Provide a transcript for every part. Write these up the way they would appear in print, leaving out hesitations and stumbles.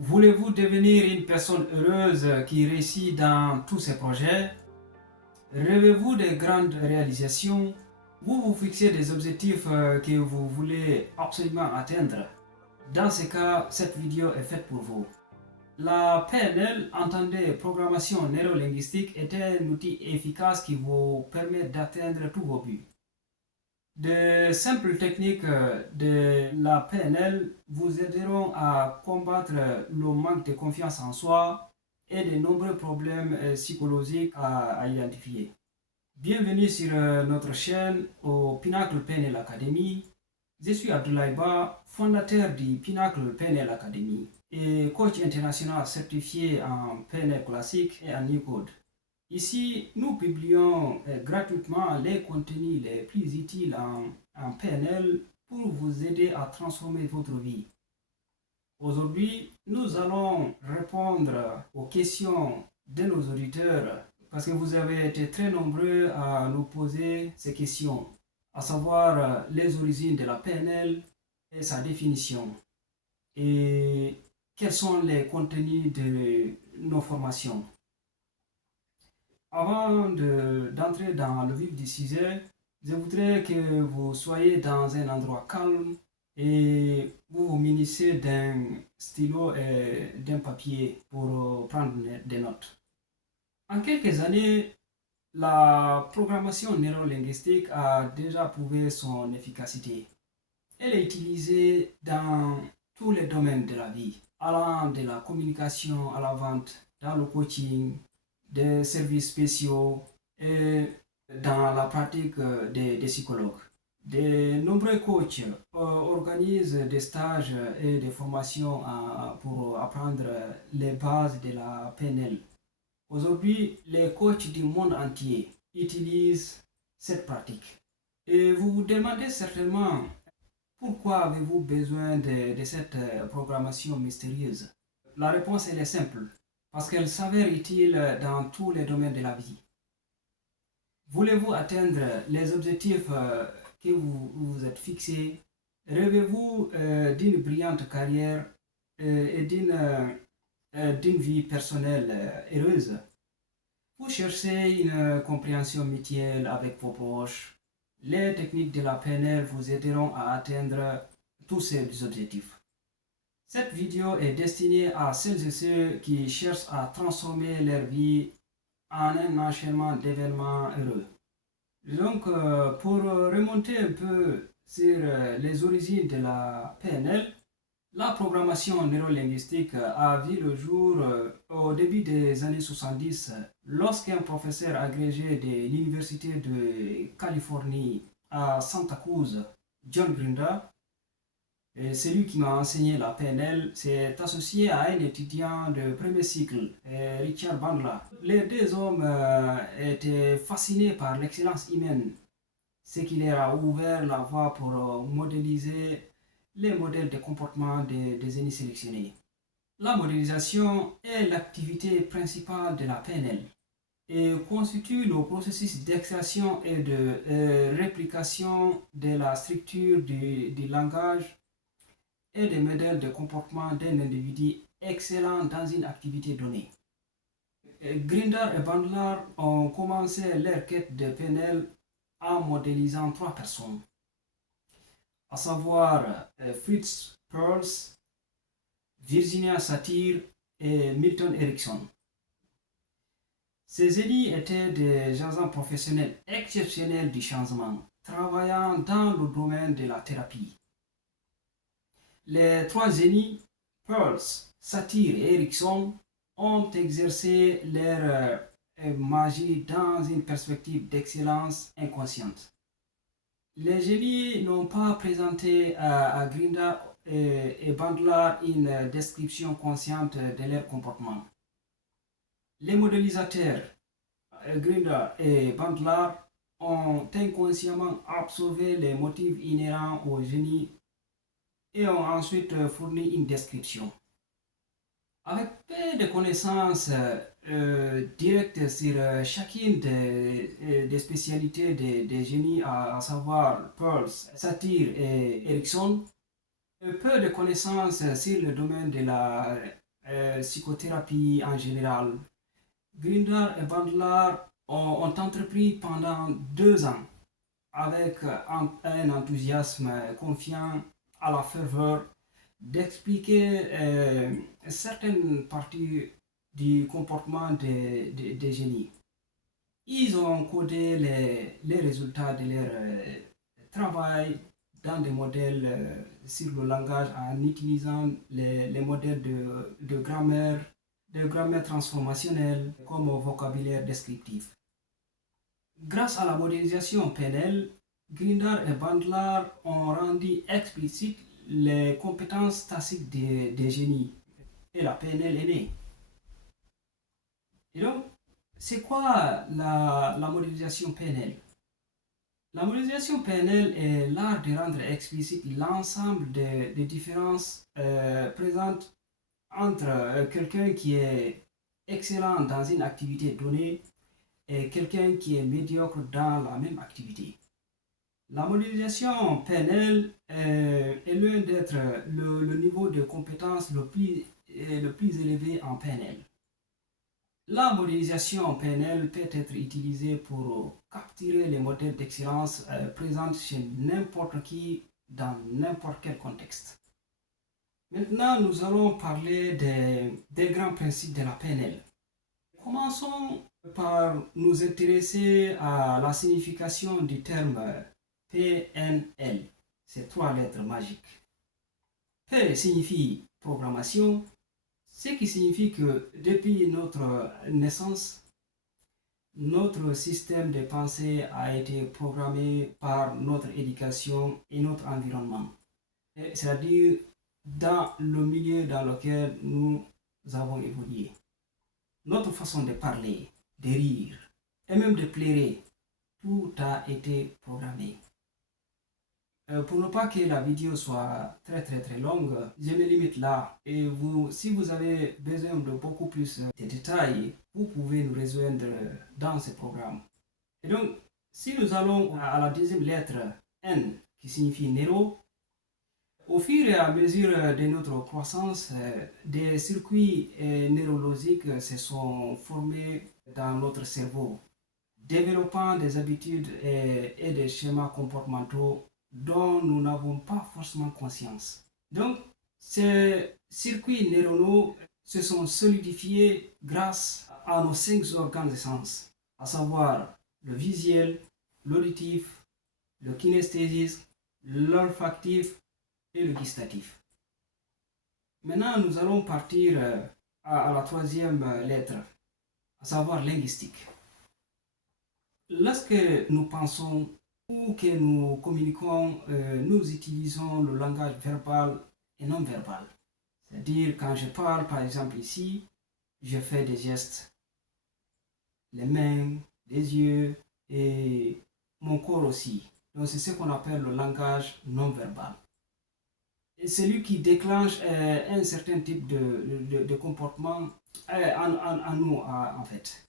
Voulez-vous devenir une personne heureuse qui réussit dans tous ses projets? Rêvez-vous de grandes réalisations? Vous vous fixez des objectifs que vous voulez absolument atteindre? Dans ce cas, cette vidéo est faite pour vous. La PNL, entendez programmation neurolinguistique, est un outil efficace qui vous permet d'atteindre tous vos buts. De simples techniques de la PNL vous aideront à combattre le manque de confiance en soi et de nombreux problèmes psychologiques à identifier. Bienvenue sur notre chaîne au Pinacle PNL Academy. Je suis Abdoulaye Ba, fondateur du Pinacle PNL Academy et coach international certifié en PNL classique et en New Code. Ici, nous publions gratuitement les contenus les plus utiles en PNL pour vous aider à transformer votre vie. Aujourd'hui, nous allons répondre aux questions de nos auditeurs parce que vous avez été très nombreux à nous poser ces questions, à savoir les origines de la PNL et sa définition et quels sont les contenus de nos formations. Avant d'entrer dans le vif du sujet, je voudrais que vous soyez dans un endroit calme et vous vous munissez d'un stylo et d'un papier pour prendre des notes. En quelques années, la programmation neurolinguistique a déjà prouvé son efficacité. Elle est utilisée dans tous les domaines de la vie, allant de la communication à la vente, dans le coaching, des services spéciaux et dans la pratique des psychologues. De nombreux coachs organisent des stages et des formations pour apprendre les bases de la PNL. Aujourd'hui, les coachs du monde entier utilisent cette pratique. Et vous vous demandez certainement pourquoi avez-vous besoin de cette programmation mystérieuse? La réponse elle est simple, parce qu'elle s'avère utile dans tous les domaines de la vie. Voulez-vous atteindre les objectifs que vous vous êtes fixés? Rêvez-vous d'une brillante carrière et d'une vie personnelle heureuse? Vous cherchez une compréhension mutuelle avec vos proches. Les techniques de la PNL vous aideront à atteindre tous ces objectifs. Cette vidéo est destinée à celles et ceux qui cherchent à transformer leur vie en un enchaînement d'événements heureux. Donc, pour remonter un peu sur les origines de la PNL, la programmation neurolinguistique a vu le jour au début des années 70 lorsqu'un professeur agrégé de l'Université de Californie à Santa Cruz, John Grinder, celui qui m'a enseigné la PNL, s'est associé à un étudiant de premier cycle, Richard Bandler. Les deux hommes étaient fascinés par l'excellence humaine, ce qui leur a ouvert la voie pour modéliser les modèles de comportement des génies sélectionnés. La modélisation est l'activité principale de la PNL et constitue le processus d'extraction et de réplication de la structure du langage et des modèles de comportement d'un individu excellent dans une activité donnée. Grinder et Bandler ont commencé leur quête de PNL en modélisant trois personnes, à savoir Fritz Perls, Virginia Satir et Milton Erickson. Ces génies étaient des agents professionnels exceptionnels du changement, travaillant dans le domaine de la thérapie. Les trois génies, Perls, Satir et Erickson, ont exercé leur magie dans une perspective d'excellence inconsciente. Les génies n'ont pas présenté à Grinder et Bandler une description consciente de leur comportement. Les modélisateurs, Grinder et Bandler, ont inconsciemment absorbé les motifs inhérents au génie et ont ensuite fourni une description. Avec peu de connaissances directes sur chacune des spécialités des génies, à savoir Pearls, Satir et Erickson, peu de connaissances sur le domaine de la psychothérapie en général. Grinder et Bandler ont entrepris pendant 2 ans avec un enthousiasme confiant à la ferveur d'expliquer certaines parties du comportement des génies. Ils ont codé les résultats de leur travail dans des modèles sur le langage en utilisant les modèles de grammaire transformationnelle comme vocabulaire descriptif. Grâce à la modélisation PNL, Grinder et Bandler ont rendu explicite les compétences tacites des génies et la PNL est née. Et donc, c'est quoi la modélisation PNL? La modélisation PNL est l'art de rendre explicite l'ensemble des différences présentes entre quelqu'un qui est excellent dans une activité donnée et quelqu'un qui est médiocre dans la même activité. La modélisation PNL est loin d'être le niveau de compétence le plus élevé en PNL. La modélisation PNL peut être utilisée pour capturer les modèles d'excellence présents chez n'importe qui dans n'importe quel contexte. Maintenant, nous allons parler des grands principes de la PNL. Commençons par nous intéresser à la signification du terme PNL. Ces 3 lettres magiques. P signifie programmation, ce qui signifie que depuis notre naissance, notre système de pensée a été programmé par notre éducation et notre environnement. C'est-à-dire dans le milieu dans lequel nous avons évolué. Notre façon de parler, de rire et même de pleurer, tout a été programmé. Pour ne pas que la vidéo soit très longue, je me limite là. Et si vous avez besoin de beaucoup plus de détails, vous pouvez nous rejoindre dans ce programme. Et donc, si nous allons à la deuxième lettre N, qui signifie neuro, au fur et à mesure de notre croissance, des circuits neurologiques se sont formés dans notre cerveau, développant des habitudes et des schémas comportementaux dont nous n'avons pas forcément conscience. Donc, ces circuits neuronaux se sont solidifiés grâce à nos 5 organes de sens, à savoir le visuel, l'auditif, le kinesthésique, l'olfactif et le gustatif. Maintenant, nous allons partir à la 3e lettre, à savoir linguistique. Lorsque nous pensons ou que nous communiquons, nous utilisons le langage verbal et non verbal. C'est-à-dire, quand je parle, par exemple ici, je fais des gestes, les mains, les yeux et mon corps aussi. Donc, c'est ce qu'on appelle le langage non verbal. Et celui qui déclenche un certain type de comportement en nous, en fait,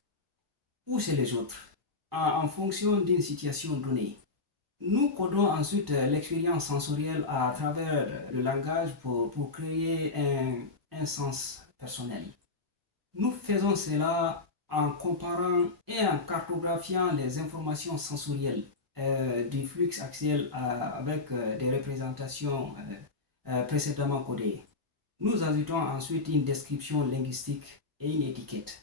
ou chez les autres, en fonction d'une situation donnée. Nous codons ensuite l'expérience sensorielle à travers le langage pour créer un sens personnel. Nous faisons cela en comparant et en cartographiant les informations sensorielles du flux axial avec des représentations précédemment codées. Nous ajoutons ensuite une description linguistique et une étiquette.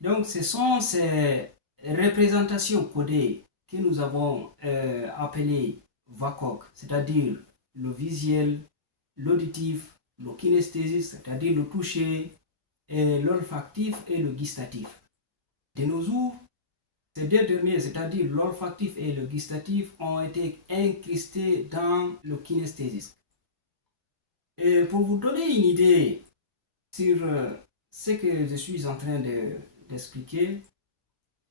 Donc ce sont ces représentations codées que nous avons appelées VACOC, c'est-à-dire le visuel, l'auditif, le kinesthésique, c'est-à-dire le toucher, et l'olfactif et le gustatif. De nos jours, ces 2 derniers, c'est-à-dire l'olfactif et le gustatif, ont été incrustés dans le kinesthésique. Et pour vous donner une idée sur ce que je suis en train d'expliquer,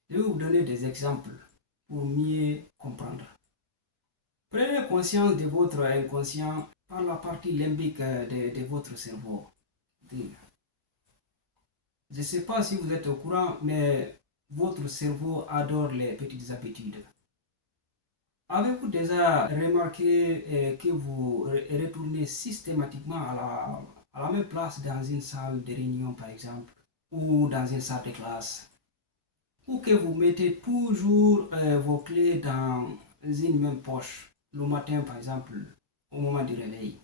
je vais vous donner des exemples pour mieux comprendre. Prenez conscience de votre inconscient par la partie limbique de votre cerveau. Je ne sais pas si vous êtes au courant, mais votre cerveau adore les petites habitudes. Avez-vous déjà remarqué que vous retournez systématiquement à la même place dans une salle de réunion par exemple, ou dans une salle de classe, ou que vous mettez toujours vos clés dans une même poche, le matin par exemple, au moment du réveil.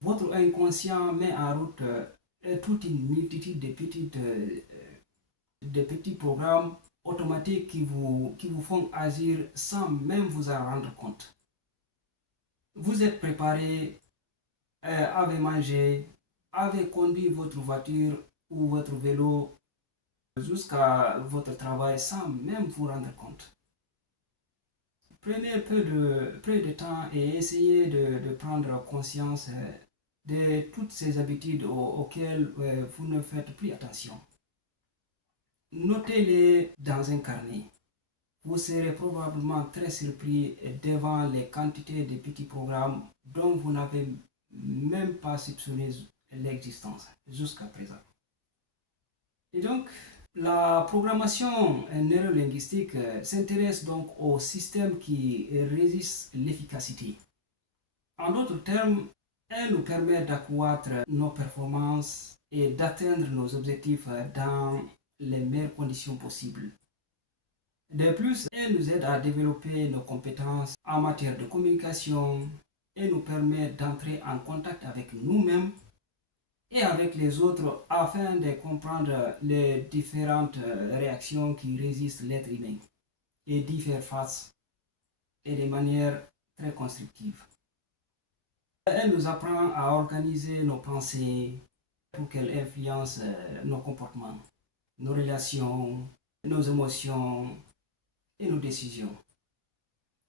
Votre inconscient met en route toute une multitude de petits programmes automatiques qui vous font agir sans même vous en rendre compte. Vous êtes préparé, avez mangé, avez conduit votre voiture ou votre vélo jusqu'à votre travail sans même vous rendre compte. Prenez un peu de temps et essayez de prendre conscience de toutes ces habitudes auxquelles vous ne faites plus attention. Notez-les dans un carnet. Vous serez probablement très surpris devant les quantités de petits programmes dont vous n'avez même pas soupçonné l'existence jusqu'à présent. Et donc, la programmation neurolinguistique s'intéresse donc aux systèmes qui résistent l'efficacité. En d'autres termes, elle nous permet d'accroître nos performances et d'atteindre nos objectifs dans les meilleures conditions possibles. De plus, elle nous aide à développer nos compétences en matière de communication et nous permet d'entrer en contact avec nous-mêmes et avec les autres afin de comprendre les différentes réactions qui résistent l'être humain et d'y faire face et de manière très constructive. Elle nous apprend à organiser nos pensées pour qu'elles influencent nos comportements, nos relations, nos émotions et nos décisions.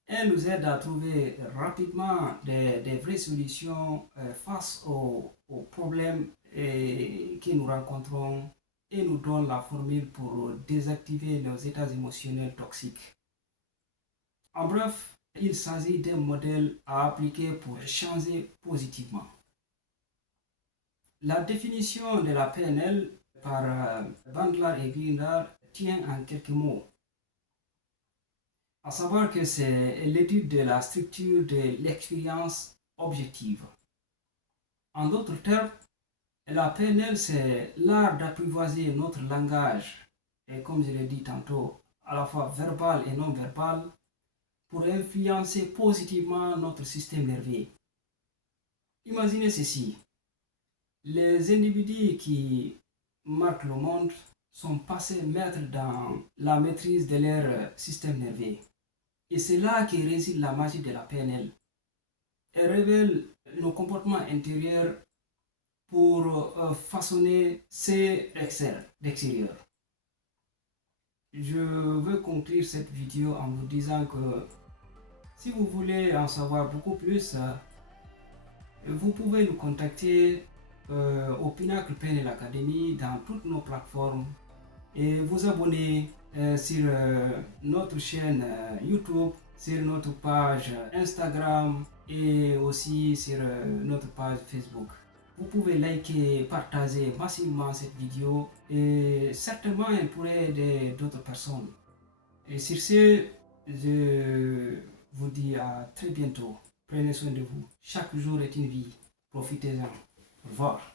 Elle nous aide à trouver rapidement des vraies solutions face aux problèmes que nous rencontrons et nous donne la formule pour désactiver nos états émotionnels toxiques. En bref, il s'agit d'un modèle à appliquer pour changer positivement. La définition de la PNL par Bandler et Grinder tient en quelques mots. À savoir que c'est l'étude de la structure de l'expérience objective. En d'autres termes, la PNL, c'est l'art d'apprivoiser notre langage, et comme je l'ai dit tantôt, à la fois verbal et non verbal, pour influencer positivement notre système nerveux. Imaginez ceci, les individus qui marquent le monde sont passés maîtres dans la maîtrise de leur système nerveux. Et c'est là que réside la magie de la PNL. Elle révèle nos comportements intérieurs pour façonner ces d'extérieur. Je veux conclure cette vidéo en vous disant que si vous voulez en savoir beaucoup plus, vous pouvez nous contacter au Pinacle PNL Academy dans toutes nos plateformes et vous abonner sur notre chaîne YouTube, sur notre page Instagram et aussi sur notre page Facebook. Vous pouvez liker, partager massivement cette vidéo et certainement elle pourrait aider d'autres personnes. Et sur ce, je vous dis à très bientôt. Prenez soin de vous. Chaque jour est une vie. Profitez-en. Au revoir.